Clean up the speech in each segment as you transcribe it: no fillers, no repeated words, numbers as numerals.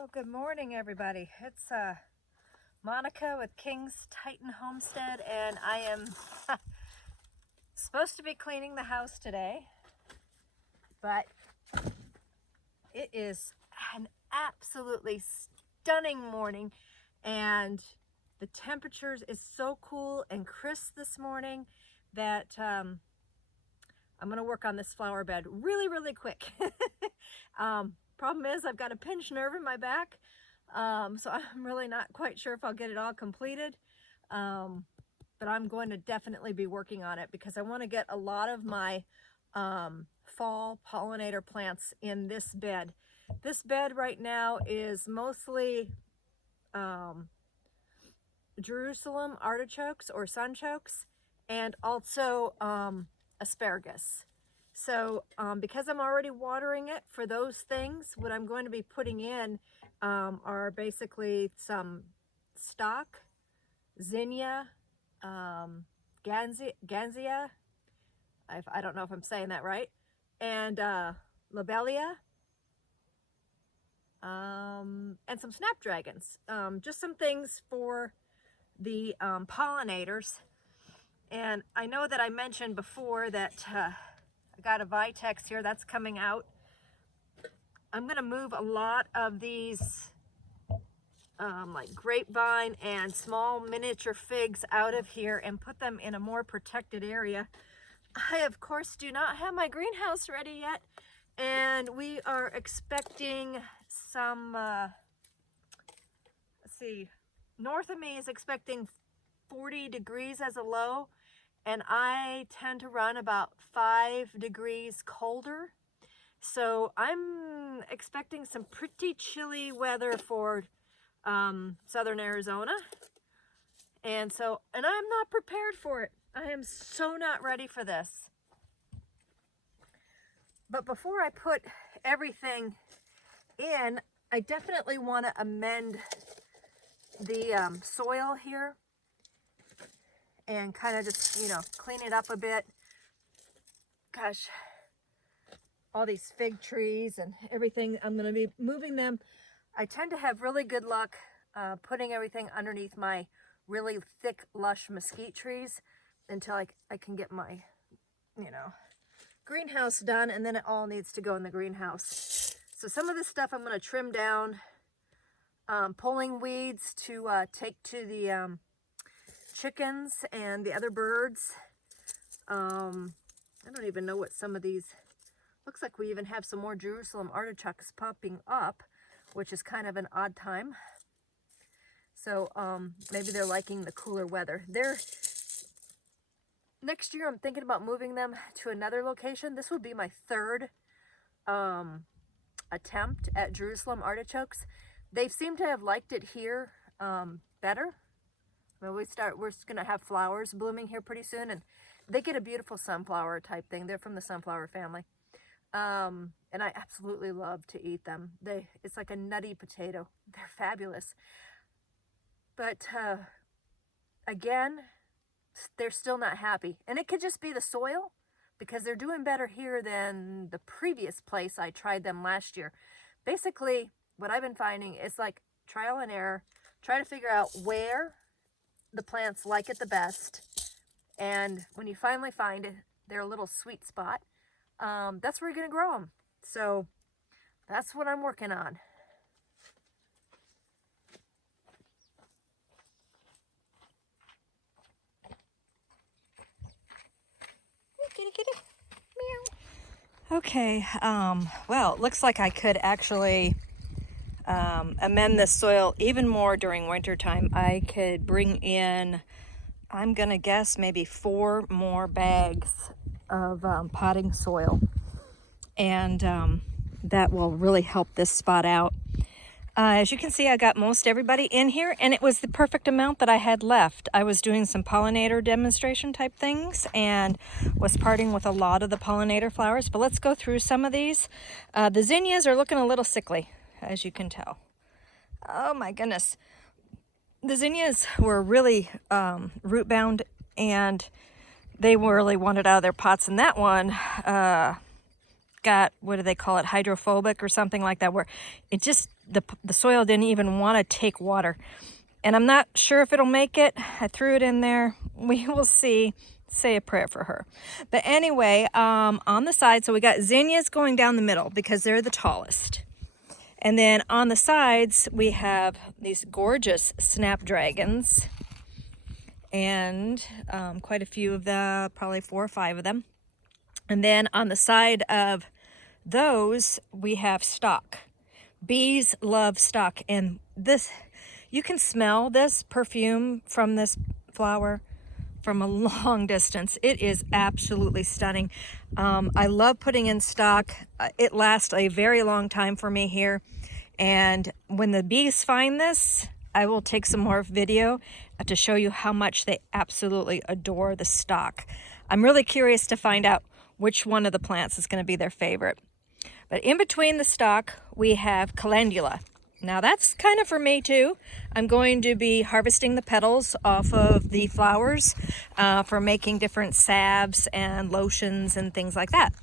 Oh, good morning, everybody. It's Monica with King's Titan Homestead, and I am supposed to be cleaning the house today, but it is an absolutely stunning morning, and the temperatures is so cool and crisp this morning that I'm going to work on this flower bed really quick. Problem is I've got a pinched nerve in my back, so I'm really not quite sure if I'll get it all completed, but I'm going to definitely be working on it because I want to get a lot of my fall pollinator plants in this bed. This bed right now is mostly Jerusalem artichokes or sunchokes, and also asparagus. So because I'm already watering it for those things, what I'm going to be putting in are basically some stock, zinnia, Gazania, I don't know if I'm saying that right, and lobelia, and some snapdragons. Just some things for the pollinators. And I know that I mentioned before that I got a Vitex here that's coming out. I'm going to move a lot of these like grapevine and small miniature figs out of here and put them in a more protected area. I, of course, do not have my greenhouse ready yet, and we are expecting some, let's see, north of me is expecting 40 degrees as a low, and I tend to run about 5 degrees colder. So I'm expecting some pretty chilly weather for southern Arizona. And I'm not prepared for it. I am so not ready for this. But before I put everything in, I definitely want to amend the soil here and kind of just, clean it up a bit. Gosh, all these fig trees and everything, I'm going to be moving them. I tend to have really good luck putting everything underneath my really thick, lush mesquite trees until I can get my, greenhouse done, and then it all needs to go in the greenhouse. So some of this stuff I'm going to trim down, pulling weeds to take to the chickens and the other birds. I don't even know what some of these, looks like we even have some more Jerusalem artichokes popping up, which is kind of an odd time. So maybe they're liking the cooler weather. Next year I'm thinking about moving them to another location. This would be my third attempt at Jerusalem artichokes. They seem to have liked it here better. We're just gonna have flowers blooming here pretty soon, and they get a beautiful sunflower type thing. They're from the sunflower family, and I absolutely love to eat them. It's like a nutty potato. They're fabulous. But again, they're still not happy, and it could just be the soil, because they're doing better here than the previous place I tried them last year. Basically, what I've been finding is like trial and error. Try to figure out where the plants like it the best, and when you finally find it, their little sweet spot, that's where you're gonna grow them. So that's what I'm working on. Kitty, kitty. Meow. Okay, well, it looks like I could actually amend this soil even more during winter time. I could bring in, I'm gonna guess, maybe 4 more bags of potting soil, and that will really help this spot out. As you can see, I got most everybody in here, and it was the perfect amount that I had left. I was doing some pollinator demonstration type things and was parting with a lot of the pollinator flowers, but let's go through some of these. The zinnias are looking a little sickly, as you can tell. Oh my goodness. The zinnias were really root bound, and they really wanted out of their pots, and that one got, what do they call it, hydrophobic or something like that, where it just the soil didn't even want to take water. And I'm not sure if it'll make it. I threw it in there. We will see. Say a prayer for her. But anyway, on the side, so we got zinnias going down the middle because they're the tallest. And then on the sides, we have these gorgeous snapdragons. And quite a few of them, probably 4 or 5 of them. And then on the side of those, we have stock. Bees love stock. And this, you can smell this perfume from this flower from a long distance. It is absolutely stunning. I love putting in stock. It lasts a very long time for me here. And when the bees find this, I will take some more video to show you how much they absolutely adore the stock. I'm really curious to find out which one of the plants is going to be their favorite. But in between the stock, we have calendula. Now that's kind of for me too. I'm going to be harvesting the petals off of the flowers for making different salves and lotions and things like that.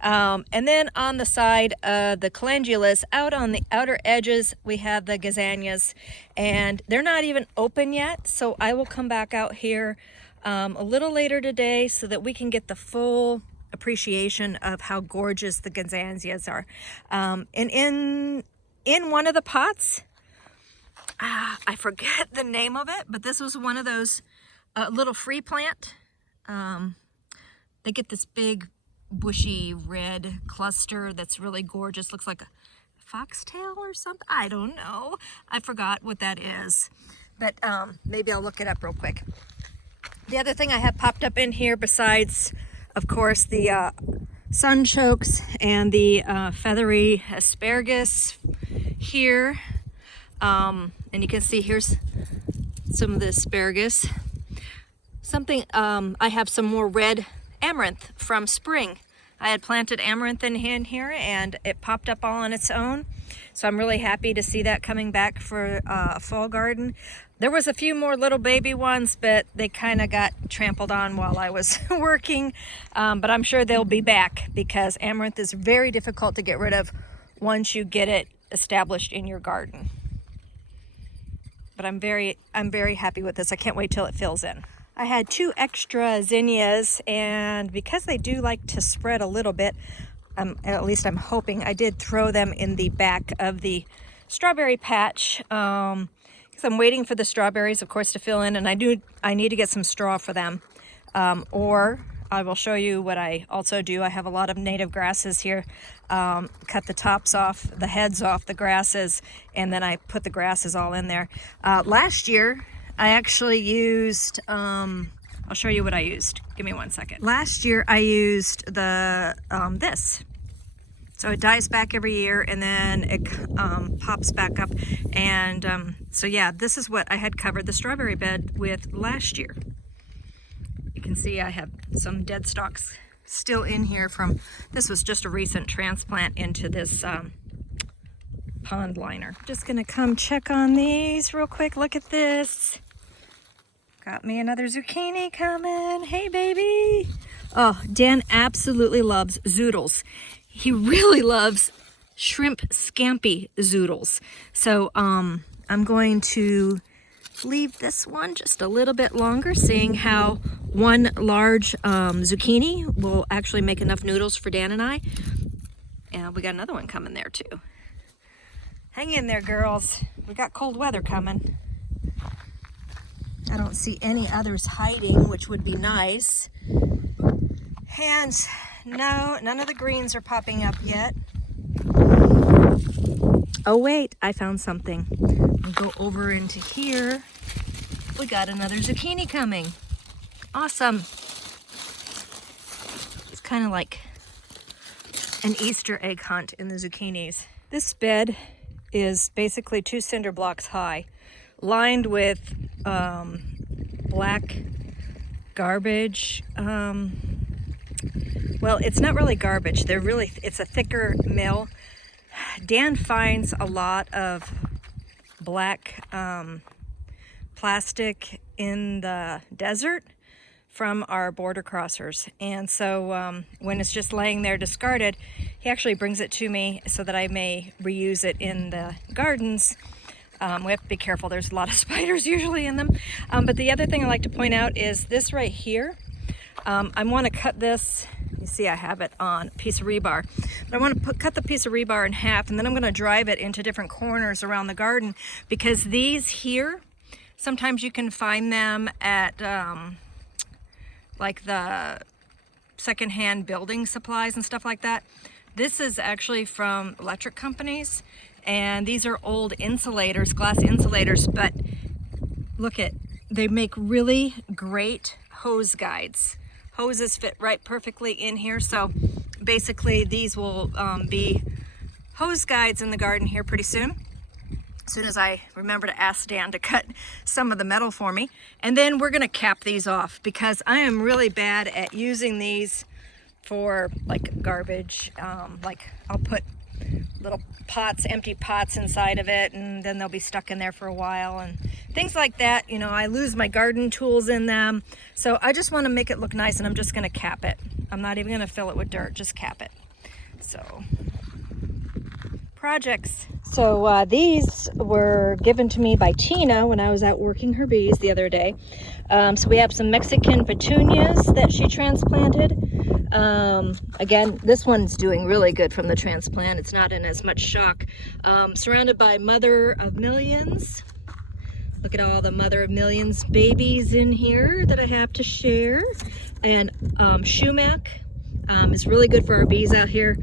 And then on the side of the calendulas, out on the outer edges, we have the Gazanias, and they're not even open yet. So I will come back out here a little later today so that we can get the full appreciation of how gorgeous the Gazanias are. And in one of the pots, I forget the name of it, but this was one of those little free plant. They get this big bushy red cluster that's really gorgeous. Looks like a foxtail or something. I don't know. I forgot what that is, but maybe I'll look it up real quick. The other thing I have popped up in here, besides, of course, the sunchokes and the feathery asparagus here, and you can see here's some of the asparagus. I have some more red amaranth from spring. I had planted amaranth in here and it popped up all on its own, so I'm really happy to see that coming back for a fall garden. There was a few more little baby ones, but they kind of got trampled on while I was working, but I'm sure they'll be back because amaranth is very difficult to get rid of once you get it established in your garden. But I'm very happy with this. I can't wait till it fills in. I had 2 extra zinnias, and because they do like to spread a little bit, at least I'm hoping, I did throw them in the back of the strawberry patch, because I'm waiting for the strawberries, of course, to fill in, and I need to get some straw for them. Or I will show you what I also do. I have a lot of native grasses here. Cut the tops off, the heads off the grasses, and then I put the grasses all in there. Last year, I actually used, I'll show you what I used. Give me 1 second. Last year, I used the this. So it dies back every year, and then it pops back up. And so yeah, this is what I had covered the strawberry bed with last year. You can see I have some dead stalks still in here from, this was just a recent transplant into this pond liner. Just gonna come check on these real quick. Look at this. Got me another zucchini coming. Hey, baby. Oh, Dan absolutely loves zoodles. He really loves shrimp scampi zoodles. So I'm going to leave this one just a little bit longer, seeing how one large zucchini will actually make enough noodles for Dan and I. And we got another one coming there too. Hang in there, girls. We got cold weather coming. I don't see any others hiding, which would be nice. And no, none of the greens are popping up yet. Oh wait, I found something. I'll go over into here. We got another zucchini coming. Awesome. It's kind of like an Easter egg hunt in the zucchinis. This bed is basically 2 cinder blocks high, lined with black garbage. Well, it's not really garbage. It's a thicker mill. Dan finds a lot of black plastic in the desert from our border crossers. And so when it's just laying there discarded, he actually brings it to me so that I may reuse it in the gardens. We have to be careful. There's a lot of spiders usually in them. But the other thing I like to point out is this right here. I want to cut this. You see I have it on a piece of rebar. But I want to cut the piece of rebar in half, and then I'm going to drive it into different corners around the garden, because these here, sometimes you can find them at like the secondhand building supplies and stuff like that. This is actually from electric companies, and these are old insulators, glass insulators, but look at, they make really great hose guides. Hoses fit right perfectly in here, so basically these will be hose guides in the garden here pretty soon. As soon as I remember to ask Dan to cut some of the metal for me. And then we're gonna cap these off, because I am really bad at using these for like garbage. Like I'll put little pots, empty pots inside of it, and then they'll be stuck in there for a while and things like that. You know, I lose my garden tools in them. So I just wanna make it look nice, and I'm just gonna cap it. I'm not even gonna fill it with dirt, just cap it. So, projects. So these were given to me by Tina when I was out working her bees the other day. So we have some Mexican petunias that she transplanted. Again, this one's doing really good from the transplant. It's not in as much shock. Surrounded by mother of millions. Look at all the mother of millions babies in here that I have to share. And sumac is really good for our bees out here.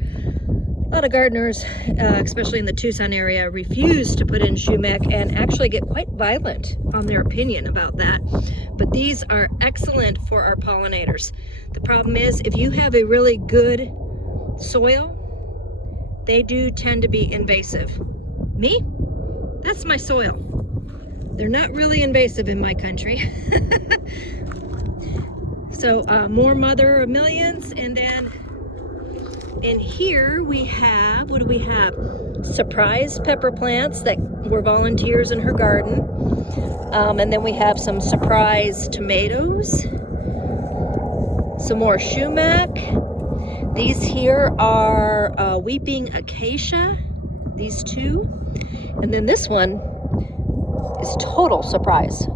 A lot of gardeners, especially in the Tucson area, refuse to put in sumac and actually get quite violent on their opinion about that. But these are excellent for our pollinators. The problem is, if you have a really good soil, they do tend to be invasive. Me? That's my soil. They're not really invasive in my country. So more mother of millions, and then in here we have, what do we have? Surprise pepper plants that were volunteers in her garden. And then we have some surprise tomatoes. Some more sumac. These here are weeping acacia, these two. And then this one is total surprise.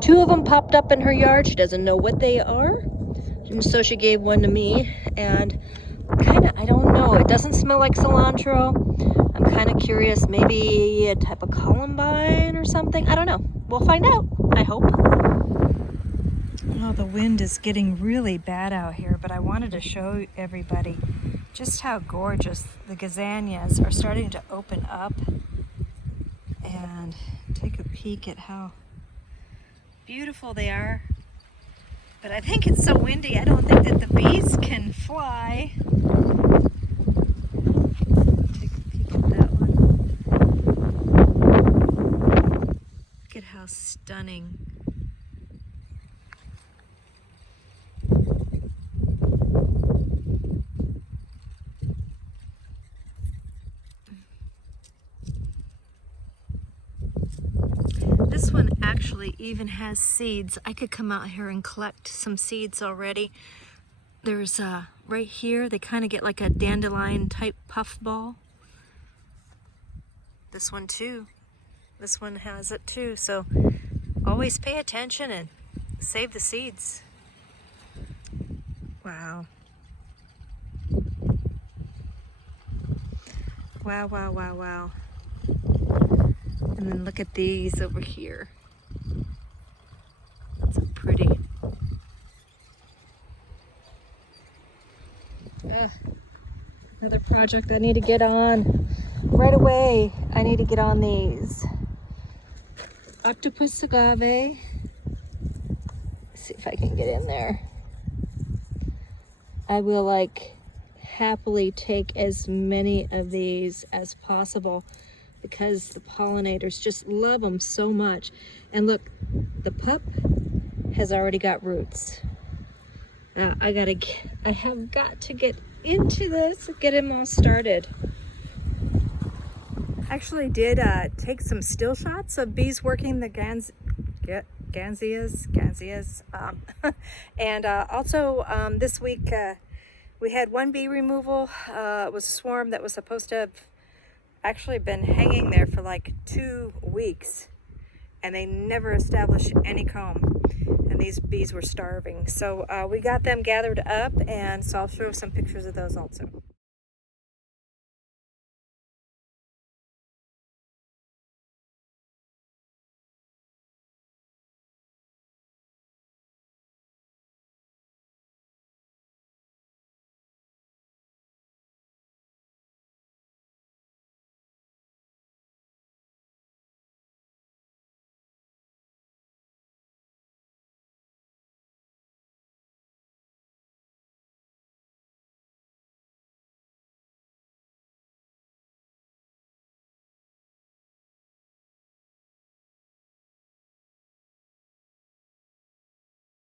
Two of them popped up in her yard. She doesn't know what they are. And so she gave one to me, and kind of, I don't know, it doesn't smell like cilantro. I'm kind of curious, maybe a type of columbine or something. I don't know. We'll find out, I hope. Oh, the wind is getting really bad out here, but I wanted to show everybody just how gorgeous the Gazanias are starting to open up, and take a peek at how beautiful they are. But I think it's so windy, I don't think that the bees can fly. Take a peek at that one. Look at how stunning. This one actually even has seeds. I could come out here and collect some seeds already. There's right here, they kind of get like a dandelion type puff ball. This one too. This one has it too. So always pay attention and save the seeds. Wow. Wow, wow, wow, wow. And then look at these over here. That's so pretty. Another project I need to get on right away. I need to get on these. Octopus Agave. Let's see if I can get in there. I will happily take as many of these as possible, because the pollinators just love them so much. And look, the pup has already got roots. I have got to get into this, get him all started. Actually did take some still shots of bees working the Gazanias. And also this week we had one bee removal. It was a swarm that was supposed to have actually been hanging there for like 2 weeks, and they never established any comb, and these bees were starving. So we got them gathered up, and so I'll show some pictures of those also.